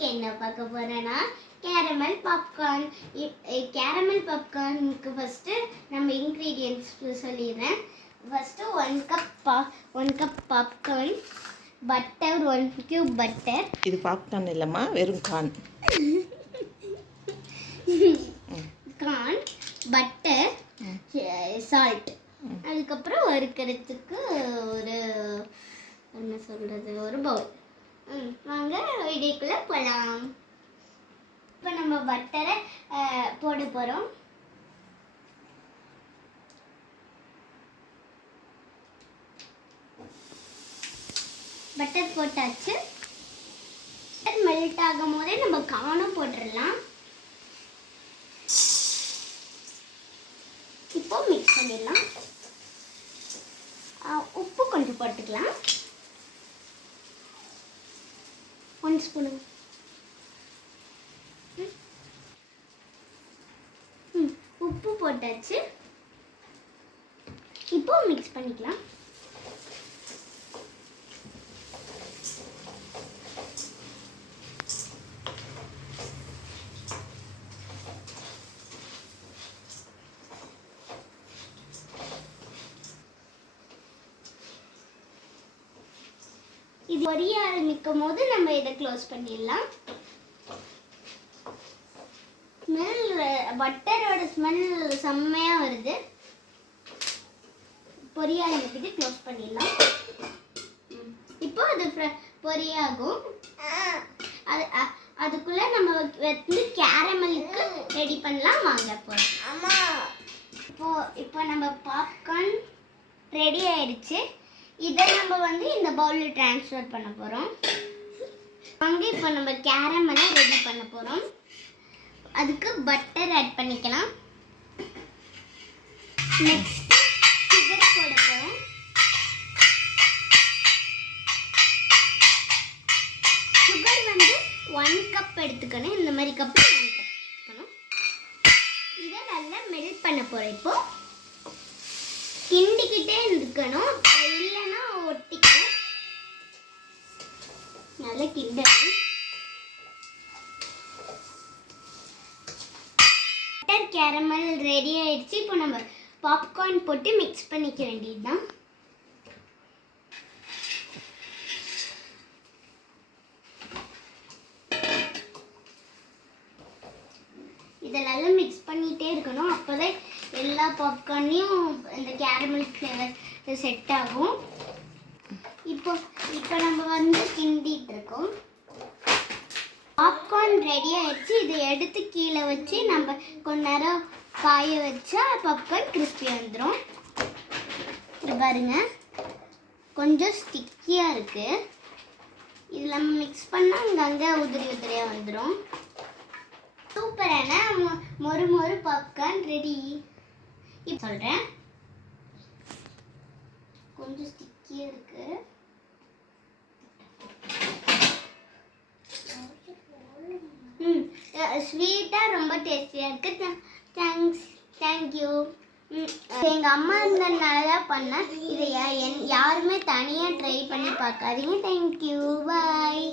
இன்னைக்கு என்ன பார்க்க போறேன்னா கேரமல் பாப்கார்ன். கேரமல் பாப்கார்னுக்கு ஃபர்ஸ்ட் நம்ம இன்கிரீடியன்ட்ஸ் சொல்லிடுறேன். First 1 cup popcorn, butter 1 cube butter. இது பாப்கார்ன் இல்லைம்மா, வெறும் கார்ன். Corn, butter, salt. அதுக்கப்புறம் வறுக்கிறதுக்கு ஒரு பவுல். வாங்க வீடியோக்குள்ள போகலாம். இப்போ நம்ம பட்டரை போட போகிறோம். பட்டர் போட்டாச்சு. பட்டர் மெல்ட் ஆகும் போதே நம்ம கார்னும் போட்டுடலாம். இப்போ மிக்ஸ் பண்ணிடலாம். உப்பு கொஞ்சம் போட்டுக்கலாம், 1 ஸ்பூன். உப்பு போட்டாச்சு. இப்போ மிக்ஸ் பண்ணிக்கலாம். இது பொரிய ஆரம்பிக்கும் போது நம்ம இதை க்ளோஸ் பண்ணிடலாம். பட்டரோட ஸ்மெல் செம்மையாக வருது. பொரிய ஆரம்பிக்குது, க்ளோஸ் பண்ணிடலாம். இப்போ அது பொரியாகும். அதுக்குள்ளே நம்ம வந்து கேரமலுக்கு ரெடி பண்ணலாம். வாங்க போகிறோம். இப்போ நம்ம பாப்கார்ன் ரெடி ஆயிடுச்சு. இதை நம்ம வந்து இந்த பவுலில் ட்ரான்ஸ்ஃபர் பண்ண போகிறோம். வாங்க இப்போ நம்ம கேரமலை ரெடி பண்ண போகிறோம். அதுக்கு பட்டர் ஆட் பண்ணிக்கலாம். நெக்ஸ்ட் சுகர் போட போகிறோம். சுகர் வந்து 1 கப் எடுத்துக்கணும். இந்த மாதிரி கப்பு 1 கப் எடுத்துக்கணும். இதை நல்லா மெல்ட் பண்ண போகிறோம். இப்போ கிண்டிக்கிட்டே இருக்கணும், இல்லைன்னா ஒட்டிக்கணும். நல்லா கிண்டணும். பட்டர் கேரமல் ரெடி ஆயிடுச்சு. இப்போ நம்ம பாப்கார்ன் போட்டு மிக்ஸ் பண்ணிக்க வேண்டியதுதான். இதெல்லாம் மிக்ஸ் பண்ணிகிட்டே இருக்கணும். அப்போதான் எல்லா பாப்கார்னையும் இந்த கேரமல் ஃப்ளேவர் செட் ஆகும். இப்போ நம்ம வந்து கிண்டிட்டு இருக்கோம். பாப்கார்ன் ரெடி ஆயிடுச்சு. இதை எடுத்து கீழே வச்சு நம்ம கொஞ்ச நேரம் காய வச்சா பாப்கார்ன் கிறிஸ்பி வந்துடும். இது பாருங்க, கொஞ்சம் ஸ்டிக்கியாக இருக்குது. இதில் நம்ம மிக்ஸ் பண்ணால் அங்கே உதிரியாக வந்துடும். சூப்பரான மொறு பாப்கார்ன் ரெடி. இப்போ சொல்கிறேன், கொஞ்சம் ஸ்டிக்கியாக இருக்கு. ஸ்வீட்டாக ரொம்ப டேஸ்டியாக இருக்குது. தேங்க்யூ. எங்கள் அம்மா இருந்ததுனால தான் பண்ணேன். இதை யாருமே தனியாக ட்ரை பண்ணி பார்க்காதீங்க. தேங்க்யூ, பாய்.